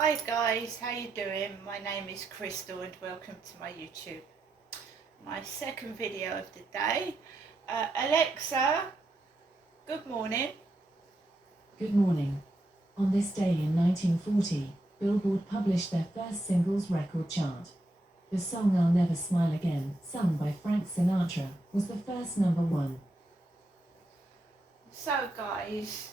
Hi guys, how you doing? My name is Crystal and welcome to my YouTube. My second video of the day. Alexa, good morning. Good morning. On this day in 1940, Billboard published their first singles record chart. The song I'll Never Smile Again, sung by Frank Sinatra, was the first number one. So guys,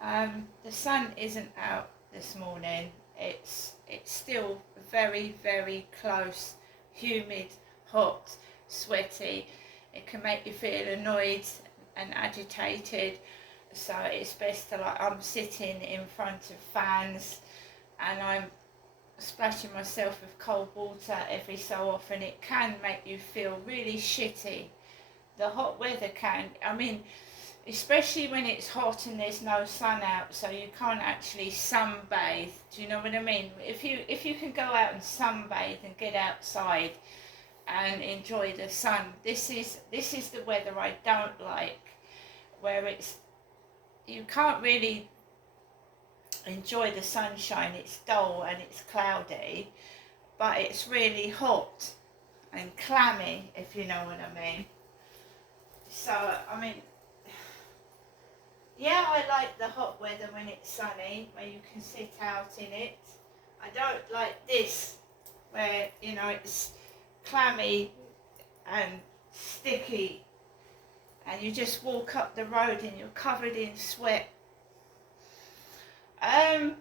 the sun isn't out this morning. It's still very close, humid, hot, sweaty. It can make you feel annoyed and agitated. So it's best to I'm sitting in front of fans and I'm splashing myself with cold water every so often. It can make you feel really shitty. The hot weather can, especially when it's hot and there's no sun out, so you can't actually sunbathe. Do you know what I mean? If you can go out and sunbathe and get outside and enjoy the sun, this is the weather I don't like, where you can't really enjoy the sunshine. It's dull and it's cloudy, but it's really hot and clammy, if you know what I mean. So yeah, I like the hot weather when it's sunny, where you can sit out in it. I don't like this, where, it's clammy and sticky, and you just walk up the road and you're covered in sweat. I've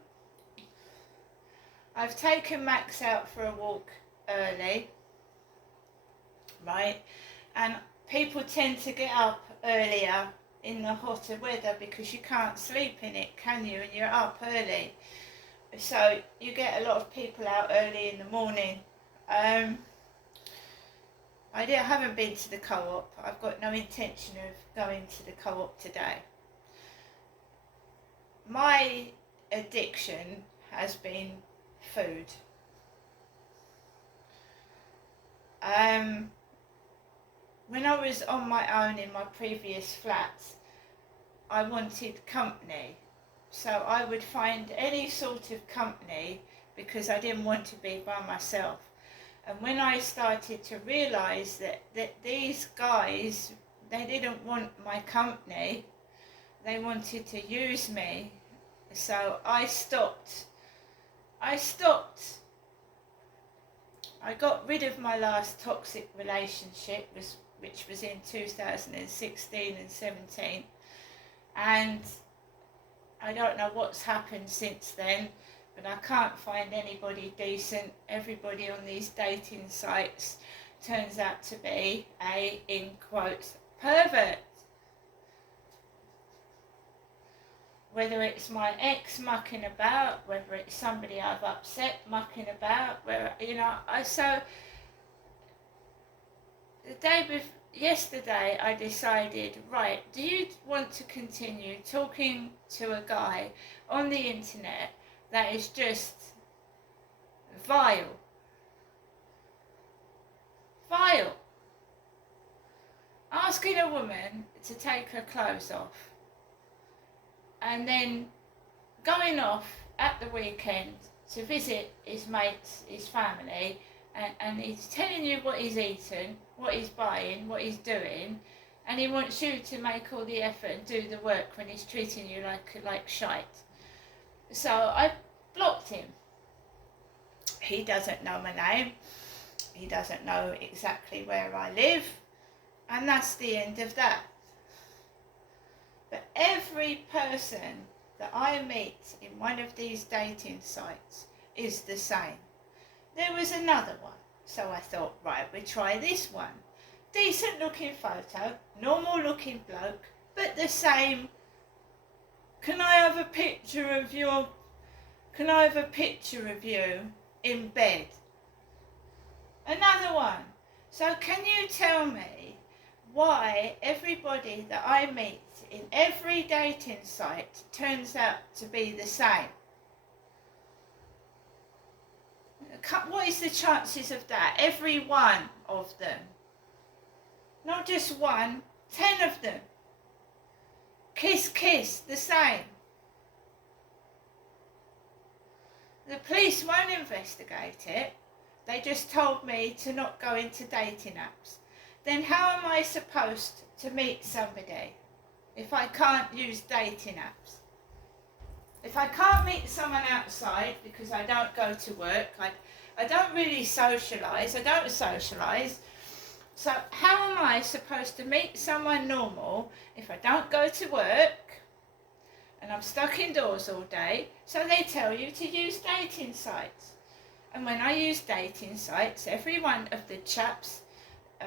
taken Max out for a walk early, right? And people tend to get up earlier in the hotter weather because you can't sleep in it, can you? And you're up early, so you get a lot of people out early in the morning. I haven't been to the co-op. I've got no intention of going to the co-op today. My addiction has been food. When I was on my own in my previous flat, I wanted company. So I would find any sort of company because I didn't want to be by myself. And when I started to realise that these guys, they didn't want my company, they wanted to use me. So I stopped. I got rid of my last toxic relationship, which was in 2016 and 17. And I don't know what's happened since then, but I can't find anybody decent. Everybody on these dating sites turns out to be a, in quotes, pervert. Whether it's my ex mucking about, whether it's somebody I've upset mucking about, so yesterday I decided, right, do you want to continue talking to a guy on the internet that is just vile, asking a woman to take her clothes off and then going off at the weekend to visit his mates, his family, and he's telling you what he's eaten, what he's buying, what he's doing, and he wants you to make all the effort and do the work when he's treating you like shite. So I blocked him. He doesn't know my name. He doesn't know exactly where I live, and that's the end of that. But every person that I meet in one of these dating sites is the same. There was another one, so I thought, right, we'll try this one. Decent looking photo, normal looking bloke, but the same. Can I have a picture of you in bed? Another one. So can you tell me why everybody that I meet in every dating site turns out to be the same? What is the chances of that? Every one of them. Not just one, 10 of them. Kiss, the same. The police won't investigate it. They just told me to not go into dating apps. Then how am I supposed to meet somebody if I can't use dating apps? If I can't meet someone outside because I don't go to work, I don't really socialise, I don't socialise. So how am I supposed to meet someone normal if I don't go to work and I'm stuck indoors all day? So they tell you to use dating sites. And when I use dating sites, every one of the chaps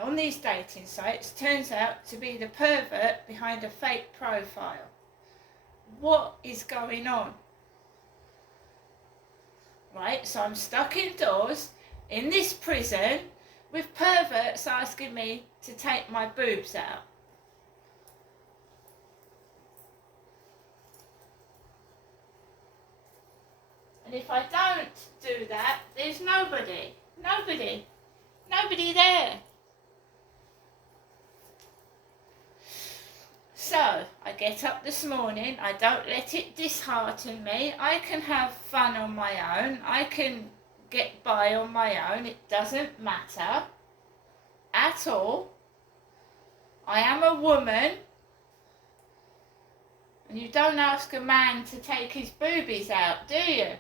on these dating sites turns out to be the pervert behind a fake profile. What is going on? Right, so I'm stuck indoors in this prison with perverts asking me to take my boobs out. And if I don't do that, there's nobody there. So, I get up this morning, I don't let it dishearten me, I can have fun on my own, I can get by on my own, it doesn't matter at all. I am a woman, and you don't ask a man to take his boobies out, do you?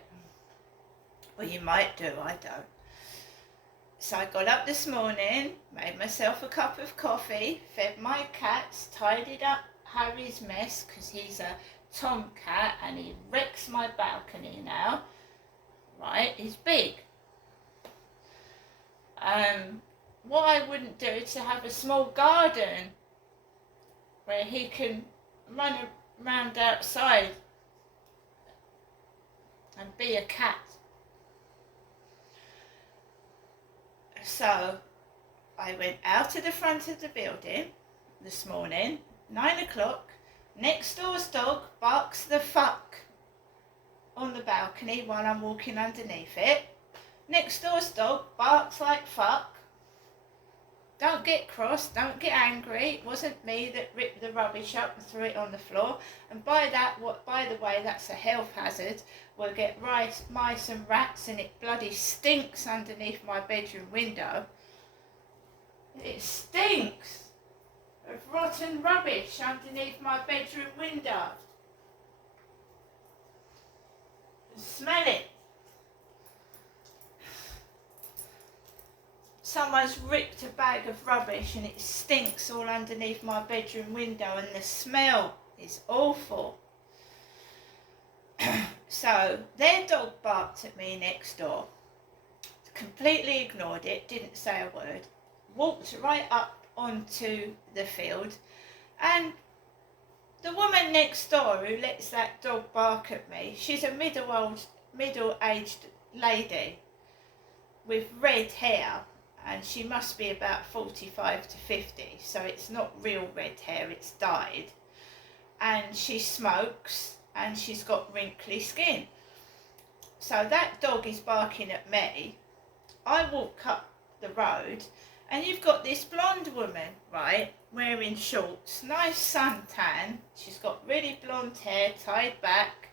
Well, you might do, I don't. So I got up this morning, made myself a cup of coffee, fed my cats, tidied up Harry's mess because he's a tomcat and he wrecks my balcony now. Right, he's big. What I wouldn't do to have a small garden where he can run around outside and be a cat. So I went out to the front of the building this morning, 9 o'clock. Next door's dog barks the fuck on the balcony while I'm walking underneath it. Next door's dog barks like fuck. Don't get cross, don't get angry. It wasn't me that ripped the rubbish up and threw it on the floor. And by the way, that's a health hazard. We'll get mice and rats, and it bloody stinks underneath my bedroom window. It stinks of rotten rubbish underneath my bedroom window. Smell it. Someone's ripped a bag of rubbish and it stinks all underneath my bedroom window, and the smell is awful. So their dog barked at me next door, completely ignored it, didn't say a word, walked right up onto the field, and the woman next door who lets that dog bark at me, she's a middle-aged lady with red hair, and she must be about 45 to 50, so it's not real red hair, it's dyed. And she smokes, and she's got wrinkly skin. So that dog is barking at me. I walk up the road, and you've got this blonde woman, right, wearing shorts, nice suntan. She's got really blonde hair tied back,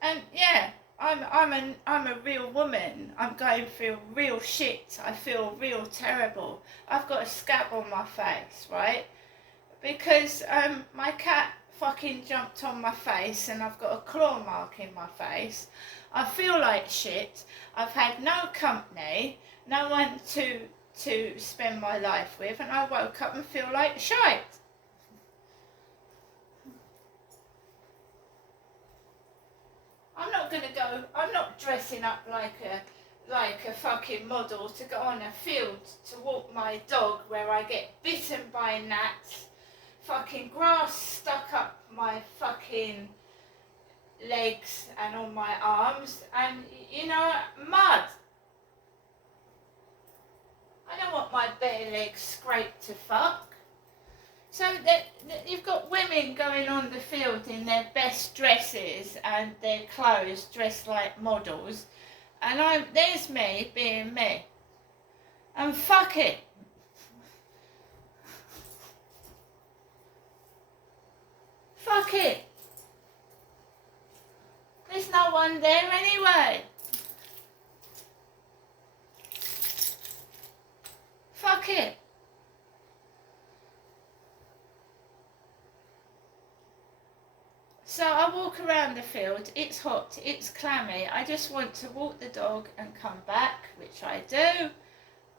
and yeah, I'm a real woman. I'm going through real shit. I feel real terrible. I've got a scab on my face, right? Because my cat fucking jumped on my face and I've got a claw mark in my face. I feel like shit. I've had no company, no one to spend my life with, and I woke up and feel like shite. I'm not dressing up like a fucking model to go on a field to walk my dog where I get bitten by gnats, fucking grass stuck up my fucking legs and on my arms, and mud. I don't want my bare legs scraped to fuck. So you've got women going on the field in their best dresses and their clothes dressed like models, and there's me being me. And fuck it. Fuck it. There's no one there anyway. So I walk around the field, it's hot, it's clammy, I just want to walk the dog and come back, which I do.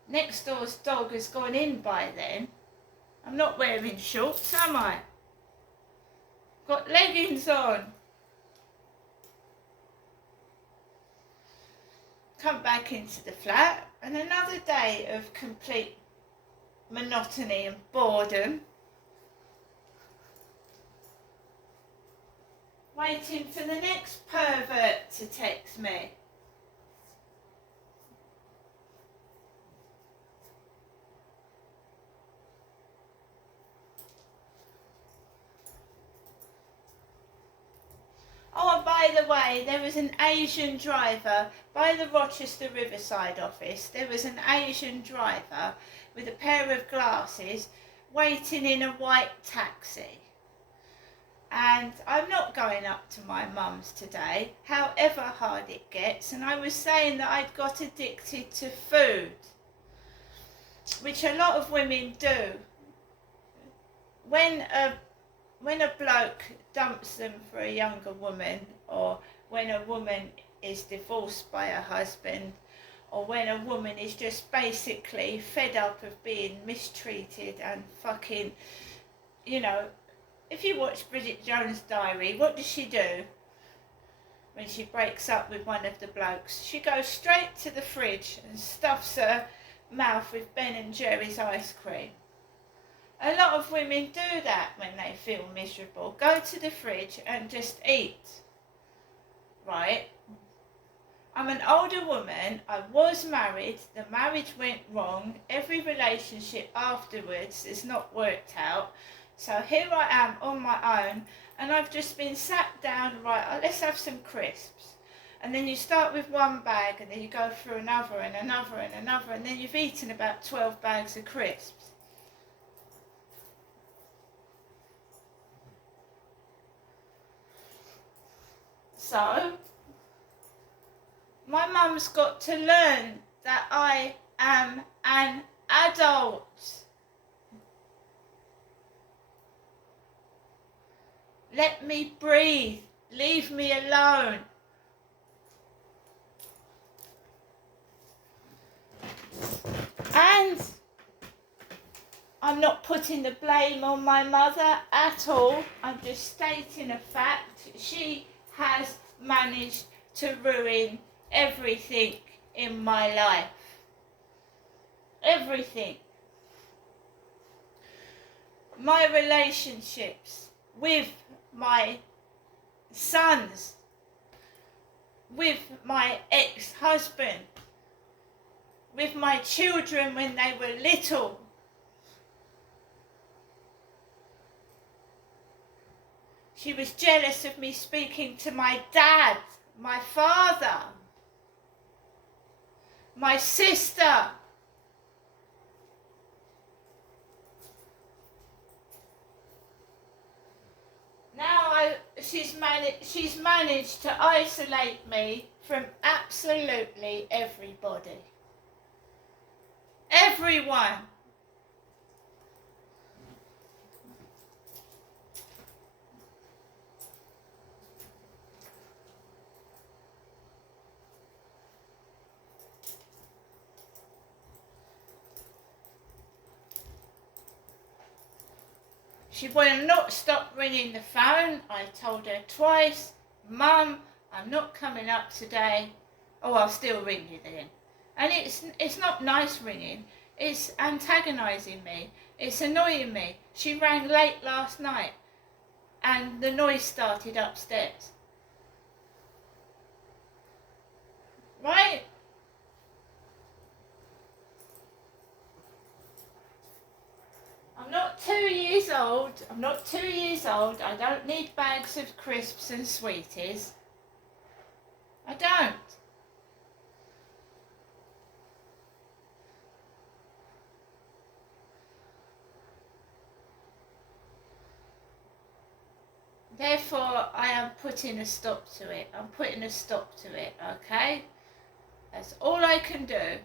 Next door's dog has gone in by then. I'm not wearing shorts, am I? Got leggings on. Come back into the flat, and another day of complete monotony and boredom. Waiting for the next pervert to text me. Oh, and by the way, there was an Asian driver by the Rochester Riverside office. There was an Asian driver with a pair of glasses waiting in a white taxi. And I'm not going up to my mum's today, however hard it gets. And I was saying that I'd got addicted to food, which a lot of women do. When a bloke dumps them for a younger woman, or when a woman is divorced by her husband, or when a woman is just basically fed up of being mistreated and fucking, you know, if you watch Bridget Jones' Diary, what does she do when she breaks up with one of the blokes? She goes straight to the fridge and stuffs her mouth with Ben and Jerry's ice cream. A lot of women do that when they feel miserable. Go to the fridge and just eat. Right? I'm an older woman. I was married. The marriage went wrong. Every relationship afterwards has not worked out. So here I am on my own, and I've just been sat down, right, let's have some crisps. And then you start with one bag, and then you go through another and another and another, and then you've eaten about 12 bags of crisps. So, my mum's got to learn that I am an adult. Let me breathe. Leave me alone. And I'm not putting the blame on my mother at all. I'm just stating a fact. She has managed to ruin everything in my life. Everything. My relationships with my sons, with my ex-husband, with my children when they were little. She was jealous of me speaking to my dad, my father, my sister. Now she's managed to isolate me from absolutely everybody. Everyone. She will not stop ringing the phone. I told her twice, Mum, I'm not coming up today. Oh, I'll still ring you then. And it's not nice ringing. It's antagonising me. It's annoying me. She rang late last night and the noise started upstairs. Right? I'm not 2 years old. I'm not 2 years old. I don't need bags of crisps and sweeties. I don't. Therefore, I am putting a stop to it. I'm putting a stop to it, okay? That's all I can do.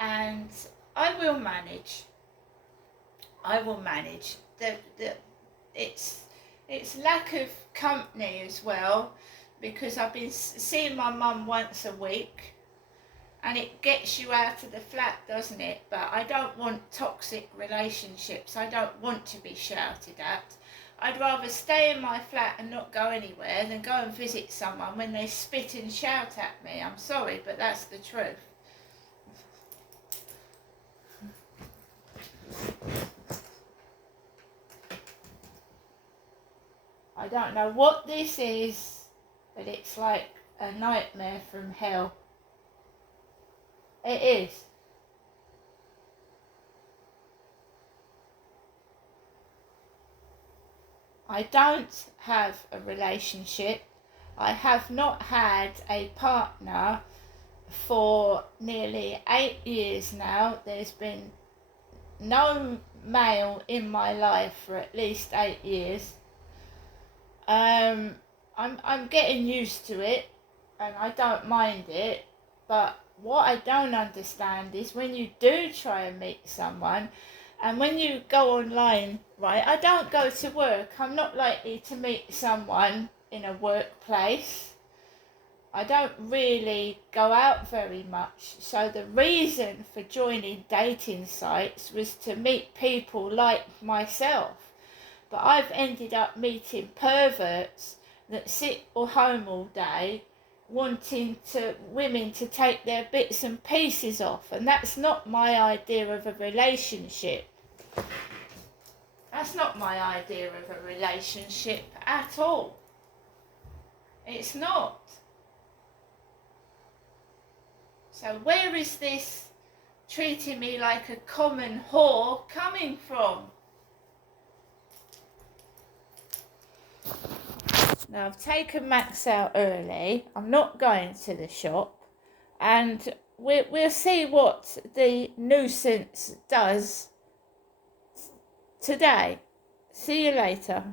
And I will manage. I will manage. It's lack of company as well, because I've been seeing my mum once a week, and it gets you out of the flat, doesn't it? But I don't want toxic relationships. I don't want to be shouted at. I'd rather stay in my flat and not go anywhere than go and visit someone when they spit and shout at me. I'm sorry, but that's the truth. I don't know what this is, but it's like a nightmare from hell. It is. I don't have a relationship. I have not had a partner for nearly 8 years now. There's been no male in my life for at least 8 years. I'm getting used to it, and I don't mind it, but what I don't understand is when you do try and meet someone, and when you go online, right, I don't go to work. I'm not likely to meet someone in a workplace. I don't really go out very much. So the reason for joining dating sites was to meet people like myself. But I've ended up meeting perverts that sit at home all day wanting women to take their bits and pieces off, and that's not my idea of a relationship. That's not my idea of a relationship at all. It's not. So where is this treating me like a common whore coming from? Now, I've taken Max out early. I'm not going to the shop, and we'll see what the nuisance does today. See you later.